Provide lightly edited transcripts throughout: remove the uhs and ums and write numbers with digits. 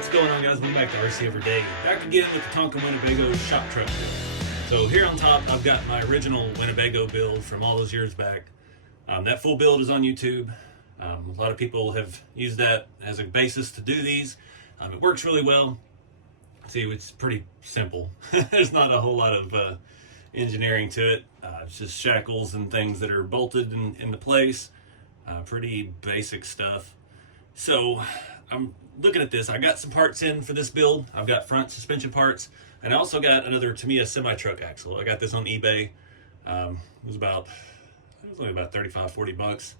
What's going on, guys? Welcome back to RC Every Day. Back again with the Tonka Winnebago shop truck build. So here on top, I've got my original Winnebago build from all those years back. That full build is on YouTube. A lot of people have used that as a basis to do these. It works really well. See, it's pretty simple. There's not a whole lot of engineering to it. It's just shackles and things that are bolted into place. Pretty basic stuff. So I'm looking at this. I got some parts in for this build. I've got front suspension parts, and I also got another Tamiya semi-truck axle. I got this on eBay. It was only about 35, 40 bucks.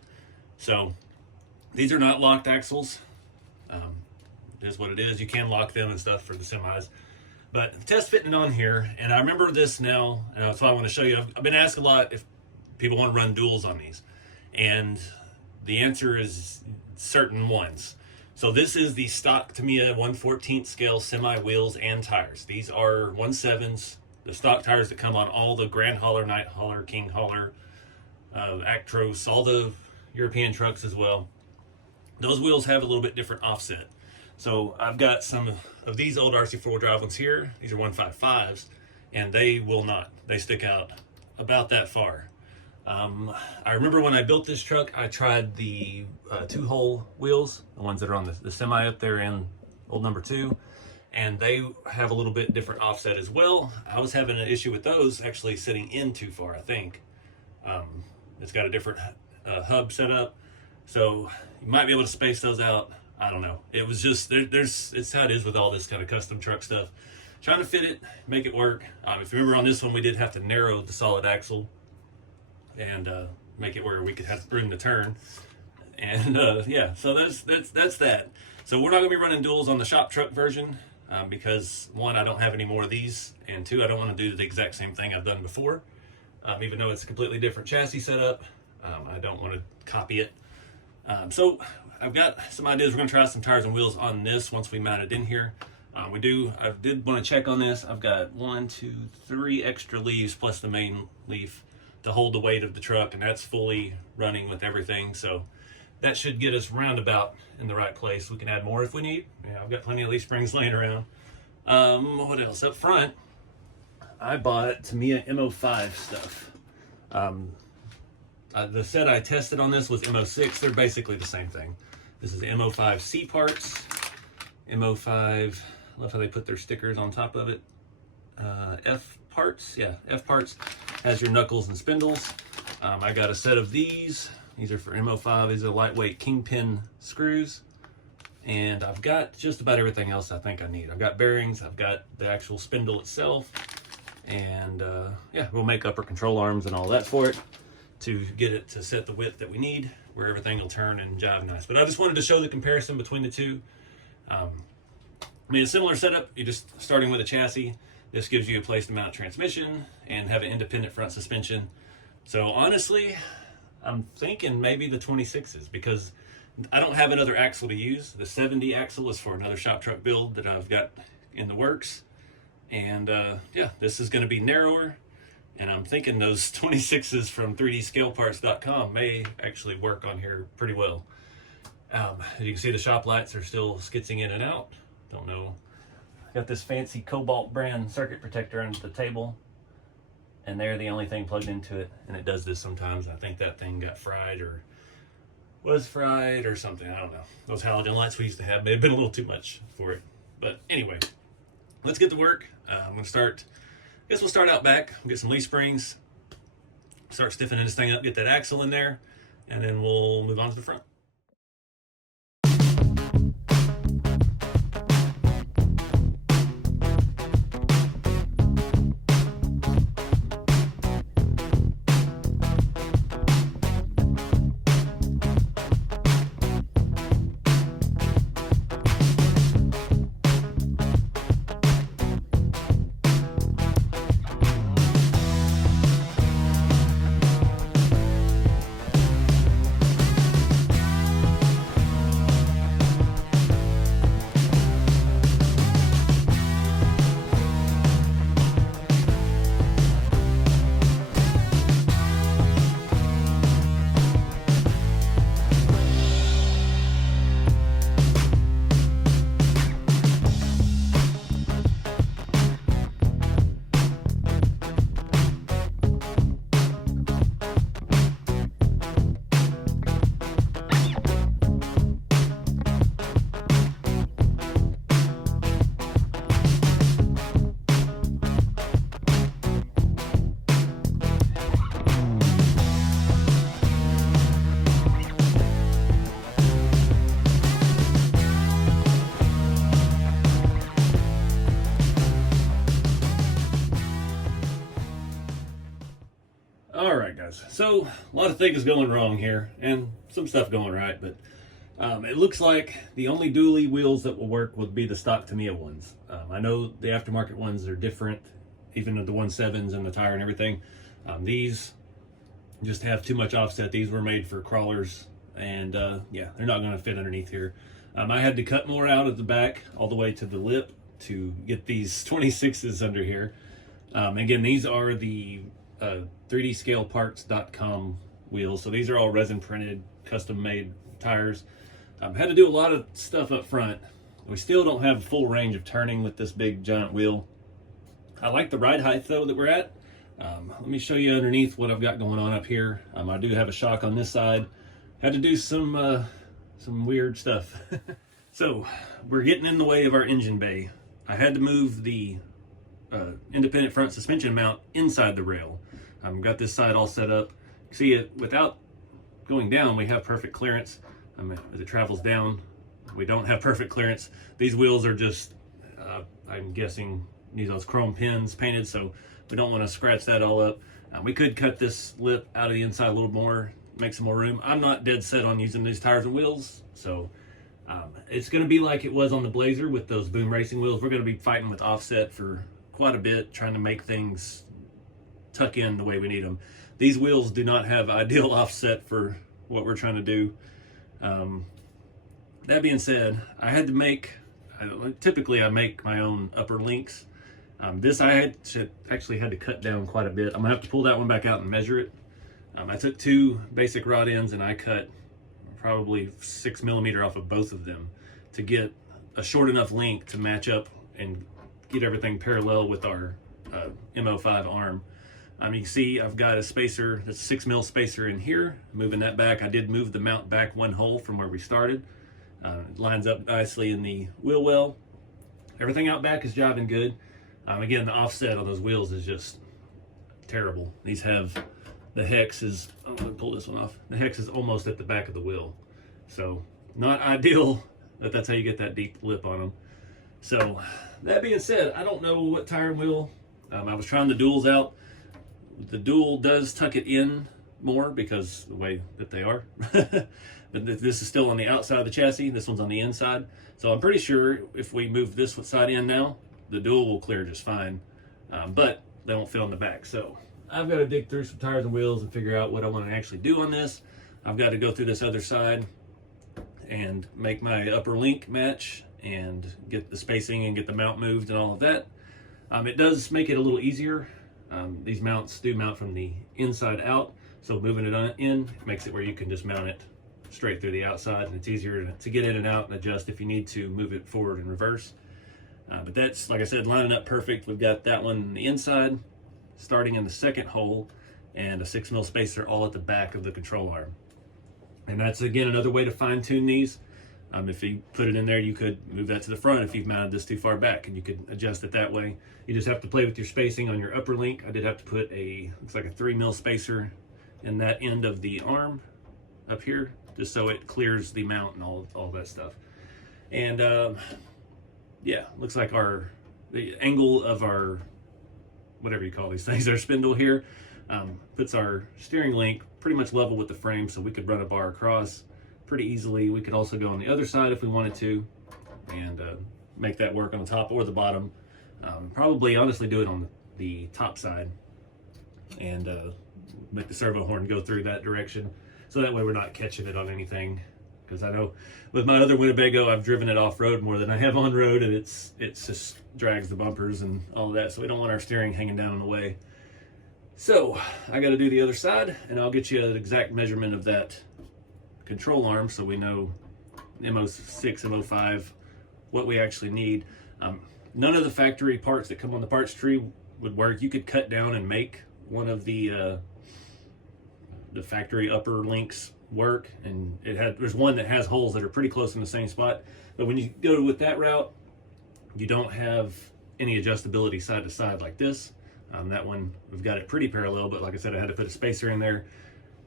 So these are not locked axles. It is what it is. You can lock them and stuff for the semis. But test fitting it on here, and I remember this now, and that's why I want to show you. I've been asked a lot if people want to run duals on these, and the answer is certain ones. So this is the stock Tamiya 1/14 scale semi wheels and tires. These are 1/7s, the stock tires that come on all the Grand Hauler, Night Hauler, King Hauler, Actros, all the European trucks as well. Those wheels have a little bit different offset. So I've got some of these old RC4 drive ones here. These are 155s, and they will not. They stick out about that far. I remember when I built this truck, I tried the two-hole wheels, the ones that are on the semi up there and old number 2, and they have a little bit different offset as well. I was having an issue with those actually sitting in too far, I think. It's got a different hub set up, so you might be able to space those out. I don't know. It was just, it's how it is with all this kind of custom truck stuff. Trying to fit it, make it work. If you remember on this one, we did have to narrow the solid axle and make it where we could have room to turn. And yeah, so that's that. So we're not gonna be running duals on the shop truck version because one, I don't have any more of these, and two, I don't want to do the exact same thing I've done before. Even though it's a completely different chassis setup, I don't want to copy it. So I've got some ideas. We're gonna try some tires and wheels on this once we mount it in here. I did want to check on this. I've got 1, 2, 3 extra leaves plus the main leaf to hold the weight of the truck, and that's fully running with everything. So that should get us roundabout in the right place. We can add more if we need. Yeah, I've got plenty of leaf springs laying around. What else? Up front, I bought Tamiya MO5 stuff. The set I tested on this was MO6. They're basically the same thing. This is the MO5 C parts. MO5, I love how they put their stickers on top of it. F parts, yeah, F parts has your knuckles and spindles. I got a set of these. These are for MO5. These are lightweight kingpin screws. And I've got just about everything else I think I need. I've got bearings, I've got the actual spindle itself, and yeah, we'll make upper control arms and all that for it to get it to set the width that we need, where everything will turn and jive nice. But I just wanted to show the comparison between the two. I mean, a similar setup, you're just starting with a chassis. This gives you a place to mount transmission and have an independent front suspension. So honestly, I'm thinking maybe the 26s, because I don't have another axle to use. The 70 axle is for another shop truck build that I've got in the works. And yeah, this is going to be narrower. And I'm thinking those 26s from 3dscaleparts.com may actually work on here pretty well. As you can see, the shop lights are still skitzing in and out. Don't know. Got this fancy Cobalt brand circuit protector under the table, and they're the only thing plugged into it, and it does this sometimes. I think that thing got fried or was fried or something. I don't know. Those halogen lights we used to have may have been a little too much for it. But anyway, let's get to work. I'm gonna start, I guess we'll start out back. We'll get some leaf springs, start stiffening this thing up, get that axle in there, and then we'll move on to the front. All right, guys. So a lot of things going wrong here, and some stuff going right. But it looks like the only dually wheels that will work would be the stock Tamiya ones. I know the aftermarket ones are different, even the 1.7s and the tire and everything. These just have too much offset. These were made for crawlers, and yeah, they're not going to fit underneath here. I had to cut more out of the back all the way to the lip to get these 26s under here. Again, these are the 3dscaleparts.com wheels. So these are all resin printed, custom made tires. Had to do a lot of stuff up front. We still don't have full range of turning with this big giant wheel. I like the ride height though that we're at. Let me show you underneath what I've got going on up here. I do have a shock on this side. Had to do some weird stuff. So we're getting in the way of our engine bay. I had to move the independent front suspension mount inside the rail. Got this side all set up. See it without going down, we have perfect clearance. As it travels down, we don't have perfect clearance. These wheels are just, I'm guessing, use those chrome pins painted, so we don't want to scratch that all up. We could cut this lip out of the inside a little more, make some more room. I'm not dead set on using these tires and wheels, so it's going to be like it was on the Blazer with those Boom Racing wheels. We're going to be fighting with offset for quite a bit, trying to make things tuck in the way we need them. These wheels do not have ideal offset for what we're trying to do. That being said, I had to make, typically I make my own upper links. This I actually had to cut down quite a bit. I'm gonna have to pull that one back out and measure it. I took 2 basic rod ends and I cut probably 6mm off of both of them to get a short enough link to match up and get everything parallel with our MO5 arm. You can see I've got a spacer, that's a 6mm spacer in here. Moving that back, I did move the mount back 1 hole from where we started. It lines up nicely in the wheel well. Everything out back is jiving good. Again, the offset on those wheels is just terrible. These have, the hex is, I'm gonna pull this one off. The hex is almost at the back of the wheel. So not ideal, but that's how you get that deep lip on them. So that being said, I don't know what tire and wheel. I was trying the duals out. The dual does tuck it in more because the way that they are. But this is still on the outside of the chassis. This one's on the inside. So I'm pretty sure if we move this side in now, the dual will clear just fine. But they won't fit on the back. So I've got to dig through some tires and wheels and figure out what I want to actually do on this. I've got to go through this other side and make my upper link match and get the spacing and get the mount moved and all of that. It does make it a little easier. These mounts do mount from the inside out, so moving it in makes it where you can just mount it straight through the outside, and it's easier to get in and out and adjust if you need to move it forward and reverse. But that's, like I said, lining up perfect. We've got that one on the inside, starting in the second hole, and a 6mm spacer all at the back of the control arm. And that's, again, another way to fine-tune these. If you put it in there, you could move that to the front if you've mounted this too far back, and you could adjust it that way. You just have to play with your spacing on your upper link. I did have to put looks like a 3mm spacer in that end of the arm up here, just so it clears the mount and all that stuff. And yeah, looks like the angle of our, whatever you call these things, our spindle here, puts our steering link pretty much level with the frame, so we could run a bar across pretty easily. We could also go on the other side if we wanted to, and make that work on the top or the bottom. Probably honestly do it on the top side and make the servo horn go through that direction, so that way we're not catching it on anything. Because I know with my other Winnebago, I've driven it off-road more than I have on-road, and it's just drags the bumpers and all of that, so we don't want our steering hanging down in the way. So I got to do the other side, and I'll get you an exact measurement of that control arm so we know MO6, MO5, what we actually need. None of the factory parts that come on the parts tree would work. You could cut down and make one of the factory upper links work, and there's one that has holes that are pretty close in the same spot, but when you go with that route, you don't have any adjustability side to side like this. That one, we've got it pretty parallel, but like I said, I had to put a spacer in there.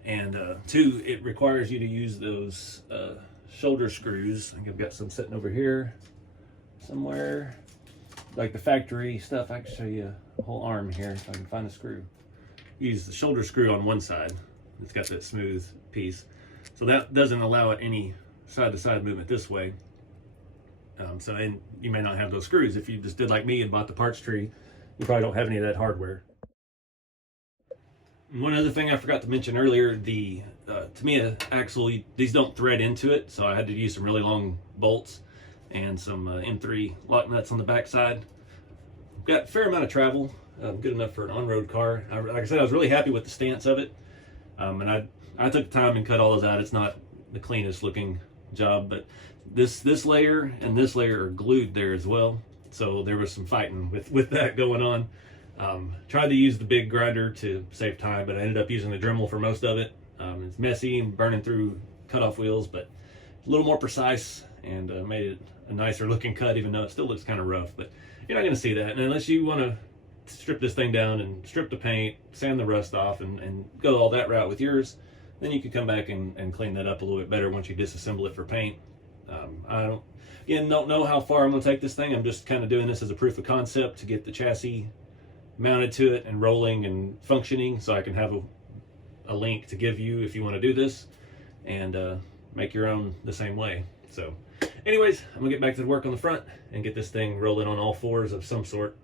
And 2, it requires you to use those shoulder screws. I think I've got some sitting over here somewhere, like the factory stuff. I can show you a whole arm here if I can find a screw. use the shoulder screw on one side. It's got that smooth piece. So that doesn't allow it any side-to-side movement this way. So then you may not have those screws. If you just did like me and bought the parts tree, you probably don't have any of that hardware. And one other thing I forgot to mention earlier, the Tamiya axle, these don't thread into it, so I had to use some really long bolts and some M3 lock nuts on the back side. Got a fair amount of travel, good enough for an on-road car. Like I said, I was really happy with the stance of it, and I took time and cut all those out. It's not the cleanest looking job, but this layer and this layer are glued there as well, so there was some fighting with that going on. Tried to use the big grinder to save time, but I ended up using the Dremel for most of it. It's messy and burning through cutoff wheels, but a little more precise, and made it a nicer looking cut, even though it still looks kind of rough. But you're not going to see that, and unless you want to strip this thing down and strip the paint, sand the rust off, and go all that route with yours, then you could come back and clean that up a little bit better once you disassemble it for paint. I don't know how far I'm going to take this thing. I'm just kind of doing this as a proof of concept to get the chassis mounted to it and rolling and functioning, so I can have a link to give you if you want to do this and make your own the same way. So anyways, I'm gonna get back to the work on the front and get this thing rolling on all fours of some sort.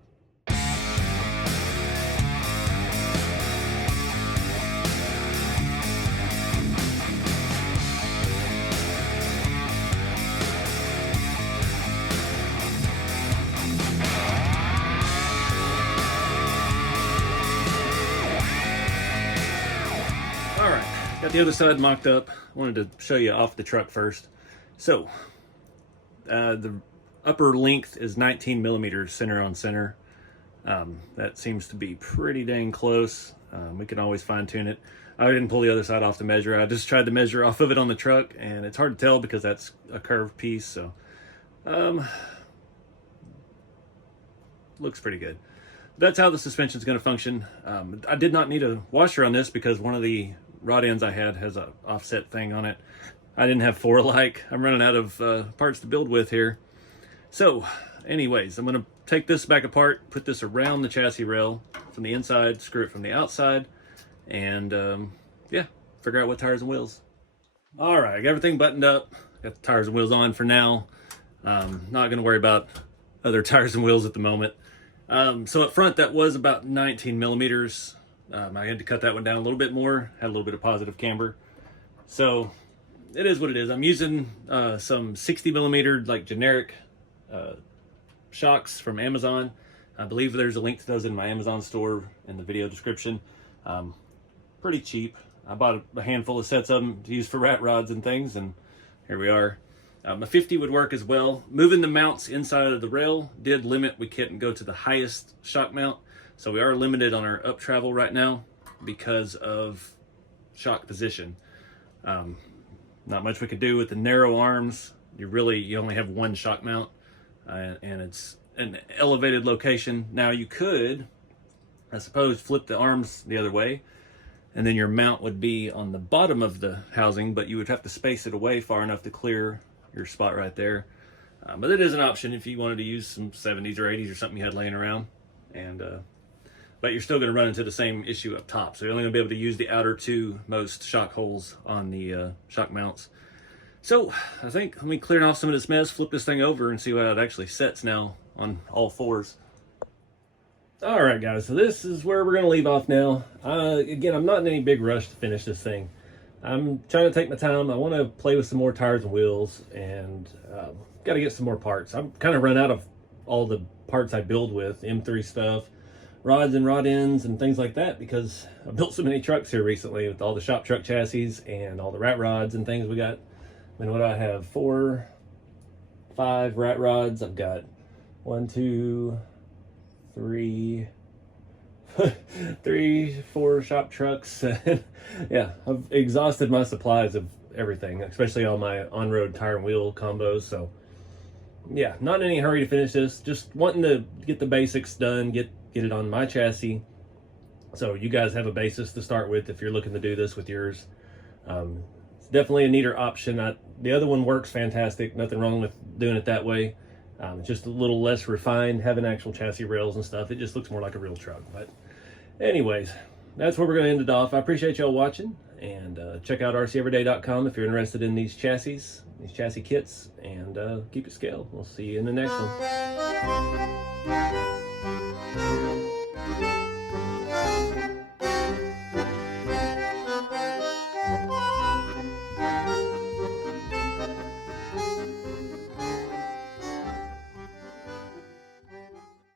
Got the other side mocked up. I wanted to show you off the truck first. So, the upper length is 19 millimeters center on center. That seems to be pretty dang close. We can always fine tune it. I didn't pull the other side off to measure. I just tried to measure off of it on the truck, and it's hard to tell because that's a curved piece. So, looks pretty good. That's how the suspension is going to function. I did not need a washer on this because one of the rod ends I had has a offset thing on it. I didn't have four alike. I'm running out of parts to build with here. So anyways, I'm going to take this back apart, put this around the chassis rail from the inside, screw it from the outside, and yeah, figure out what tires and wheels. All right, I got everything buttoned up. Got the tires and wheels on for now. Not going to worry about other tires and wheels at the moment. So up front, that was about 19 millimeters. I had to cut that one down a little bit more, had a little bit of positive camber. So it is what it is. I'm using some 60 millimeter, like generic shocks from Amazon. I believe there's a link to those in my Amazon store in the video description. Pretty cheap. I bought a handful of sets of them to use for rat rods and things, and here we are. A 50 would work as well. Moving the mounts inside of the rail did limit, we couldn't go to the highest shock mount. So we are limited on our up travel right now because of shock position. Not much we could do with the narrow arms. You only have one shock mount, and it's an elevated location. Now you could, I suppose, flip the arms the other way, and then your mount would be on the bottom of the housing, but you would have to space it away far enough to clear your spot right there. But it is an option if you wanted to use some 70s or 80s or something you had laying around. And but you're still going to run into the same issue up top. So you're only going to be able to use the outer two most shock holes on the shock mounts. So I think let me clear off some of this mess, flip this thing over, and see how it actually sets now on all fours. All right, guys, so this is where we're going to leave off now. Again, I'm not in any big rush to finish this thing. I'm trying to take my time. I want to play with some more tires and wheels, and got to get some more parts. I'm kind of run out of all the parts I build with, M3 stuff, rods and rod ends and things like that, because I built so many trucks here recently with all the shop truck chassis and all the rat rods and things we got. I mean, what do I have? 4, 5 rat rods. I've got 1, 2, 3, 4 shop trucks. Yeah, I've exhausted my supplies of everything, especially all my on-road tire and wheel combos. So yeah, not in any hurry to finish this, just wanting to get the basics done, get it on my chassis, so you guys have a basis to start with if you're looking to do this with yours. It's definitely a neater option. The other one works fantastic, nothing wrong with doing it that way. It's just a little less refined, having actual chassis rails and stuff. It just looks more like a real truck. But anyways, that's where we're going to end it off. I appreciate y'all watching, and check out rceveryday.com if you're interested in these chassis kits, and keep it scale. We'll see you in the next one.